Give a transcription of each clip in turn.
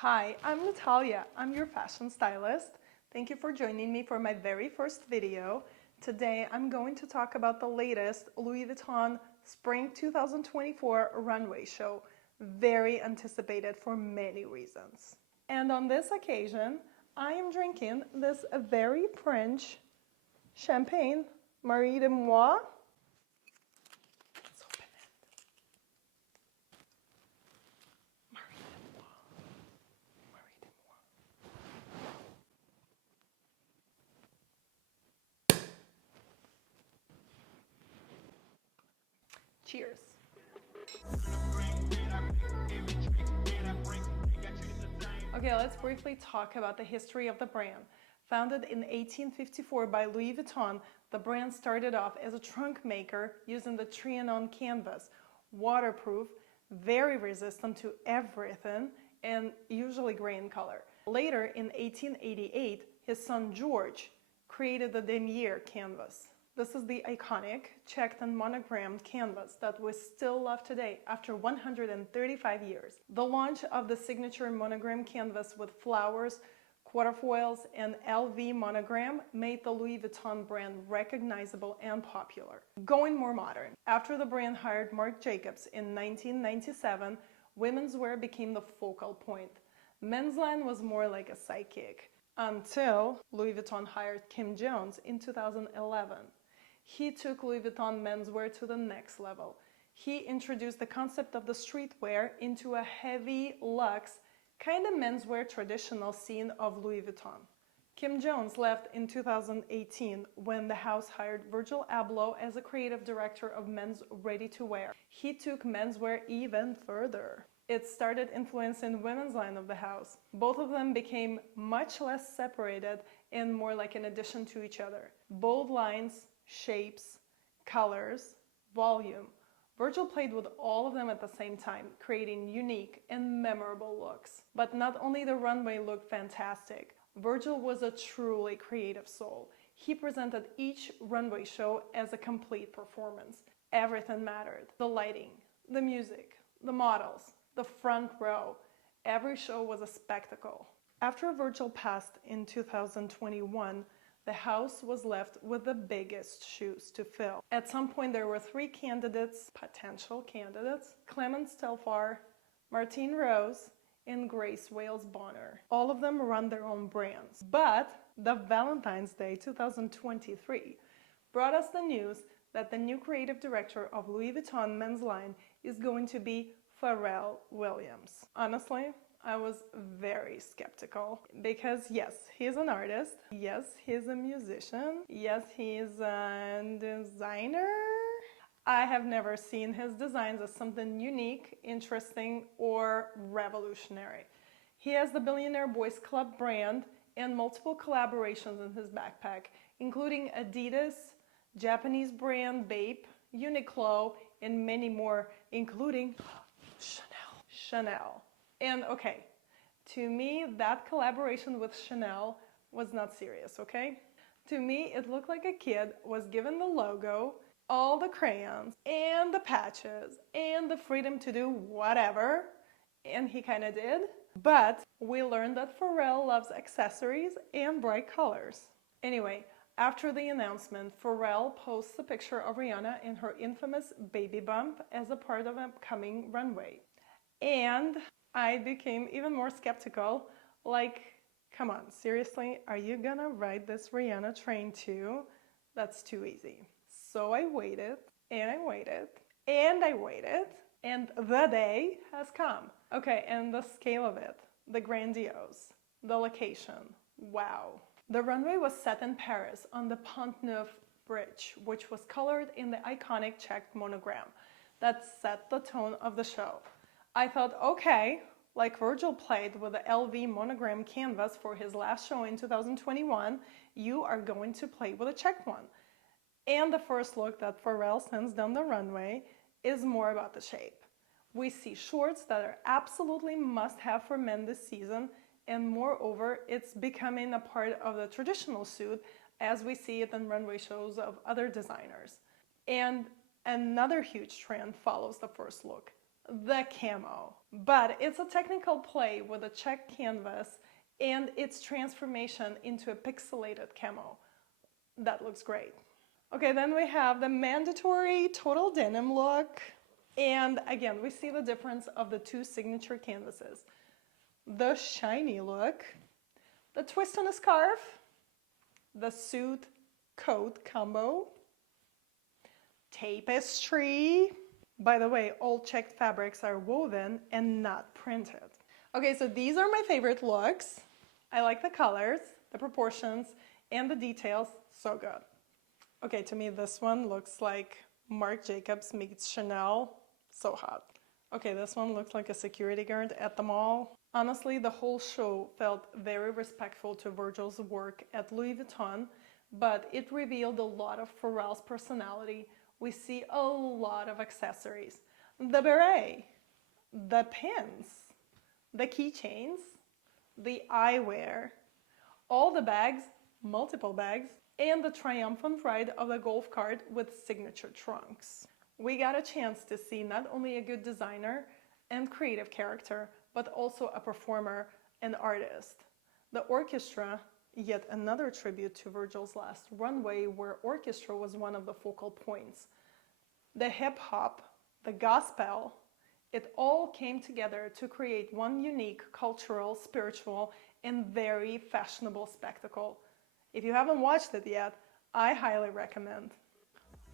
Hi, I'm Natalia. I'm your fashion stylist. Thank you for joining me for my very first video. Today I'm going to talk about the latest Louis Vuitton Spring 2024 runway show, very anticipated for many reasons. And on this occasion, I am drinking this very French champagne, Marie de Moi. Let's open it. Marie de Moi. Marie de Moi. Cheers. Okay, let's briefly talk about the history of the brand. Founded in 1854 by Louis Vuitton, the brand started off as a trunk maker using the Trianon canvas, waterproof, very resistant to everything, and usually gray in color. Later, in 1888, his son George created the denier canvas. This is the iconic checked and monogrammed canvas that we still love today after 135 years. The launch of the signature monogram canvas with flowers, quarterfoils, and LV monogram made the Louis Vuitton brand recognizable and popular. Going more modern, after the brand hired Marc Jacobs in 1997, women's wear became the focal point. Men's line was more like a sidekick, until Louis Vuitton hired Kim Jones in 2011. He took Louis Vuitton menswear to the next level. He introduced the concept of the streetwear into a heavy luxe, kind of menswear traditional scene of Louis Vuitton. Kim Jones left in 2018 when the house hired Virgil Abloh as a creative director of men's ready-to-wear. He took menswear even further. It started influencing women's line of the house. Both of them became much less separated and more like an addition to each other. Bold lines, shapes, colors, volume. Virgil played with all of them at the same time, creating unique and memorable looks. But not only the runway looked fantastic, Virgil was a truly creative soul. He presented each runway show as a complete performance. Everything mattered. The lighting, the music, the models, the front row. Every show was a spectacle. After Virgil passed in 2021, the house was left with the biggest shoes to fill. At some point there were three potential candidates, Clemence Telfar, Martine Rose, and Grace Wales Bonner. All of them run their own brands. But the Valentine's Day 2023 brought us the news that the new creative director of Louis Vuitton men's line is going to be Pharrell Williams. Honestly, I was very skeptical because yes, he's an artist. Yes, he's a musician. Yes, he's a designer. I have never seen his designs as something unique, interesting, or revolutionary. He has the Billionaire Boys Club brand and multiple collaborations in his backpack, including Adidas, Japanese brand Bape, Uniqlo, and many more, including Chanel. And okay, to me, that collaboration with Chanel was not serious, okay? To me, it looked like a kid was given the logo, all the crayons, and the patches, and the freedom to do whatever, and he kind of did. But we learned that Pharrell loves accessories and bright colors. Anyway, after the announcement, Pharrell posts a picture of Rihanna in her infamous baby bump as a part of an upcoming runway. And I became even more skeptical, like, come on, seriously, are you gonna ride this Rihanna train too? That's too easy. So I waited, and I waited, and I waited, and the day has come. Okay, and the scale of it, the grandiose, the location, wow. The runway was set in Paris on the Pont Neuf Bridge, which was colored in the iconic checked monogram that set the tone of the show. I thought, okay, like Virgil played with the LV monogram canvas for his last show in 2021, you are going to play with a checked one. And the first look that Pharrell sends down the runway is more about the shape. We see shorts that are absolutely must-have for men this season, and moreover, it's becoming a part of the traditional suit as we see it in runway shows of other designers. And another huge trend follows the first look, the camo. But it's a technical play with a check canvas and its transformation into a pixelated camo. That looks great. Okay, then we have the mandatory total denim look. And again, we see the difference of the two signature canvases. The shiny look, the twist on a scarf, the suit coat combo, tapestry. By the way, all checked fabrics are woven and not printed. Okay, so these are my favorite looks. I like the colors, the proportions, and the details. So good. Okay, to me this one looks like Marc Jacobs meets Chanel. So hot. Okay, this one looks like a security guard at the mall. Honestly, the whole show felt very respectful to Virgil's work at Louis Vuitton, but it revealed a lot of Pharrell's personality. We see a lot of accessories. The beret, the pins, the keychains, the eyewear, all the bags, multiple bags, and the triumphant ride of the golf cart with signature trunks. We got a chance to see not only a good designer and creative character, but also a performer and artist. The orchestra, yet another tribute to Virgil's last runway, where orchestra was one of the focal points. The hip-hop, the gospel, it all came together to create one unique cultural, spiritual, and very fashionable spectacle. If you haven't watched it yet, I highly recommend.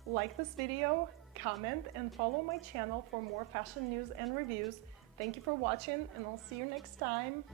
Like this video, comment, and follow my channel for more fashion news and reviews. Thank you for watching, and I'll see you next time.